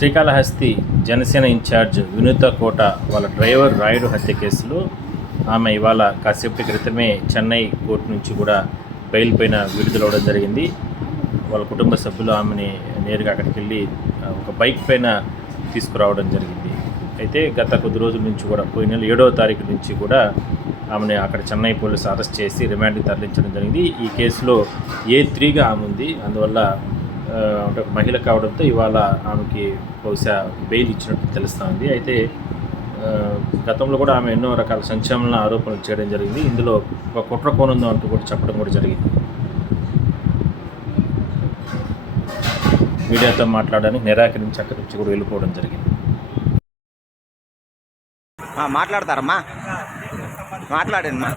Srikalahasti Janasena incharge వినూత కోట వాళ్ళ driver Rayudu హత్య కేసులో ఆమె ఇవాళ కాసేపటి క్రితమే చెన్నై కోర్టు నుంచి కూడా బెయిల్ పైన విడుదలవడం జరిగింది. వాళ్ళ కుటుంబ సభ్యులు ఆమెని నేరుగా అక్కడికి వెళ్ళి ఒక బైక్ పైన తీసుకురావడం జరిగింది. అయితే గత కొద్ది రోజుల నుంచి కూడా పోయిన నెల 7వ తారీఖు నుంచి కూడా ఆమెను అక్కడ చెన్నై పోలీసు అరెస్ట్ చేసి రిమాండ్కి తరలించడం జరిగింది. ఈ కేసులో A3గా ఆమె ఉంది. అందువల్ల అంటే ఒక మహిళ కావడంతో ఇవాళ ఆమెకి బహుశా బెయిల్ ఇచ్చినట్టు తెలుస్తుంది. అయితే గతంలో కూడా ఆమె ఎన్నో రకాల సంచలన ఆరోపణలు చేయడం జరిగింది. ఇందులో ఒక కుట్ర కోణందో అంటూ కూడా చెప్పడం కూడా జరిగింది. మీడియాతో మాట్లాడడానికి నిరాకరించి అక్కడి నుంచి కూడా వెళ్ళిపోవడం జరిగింది. మాట్లాడతారమ్మా, మాట్లాడండి.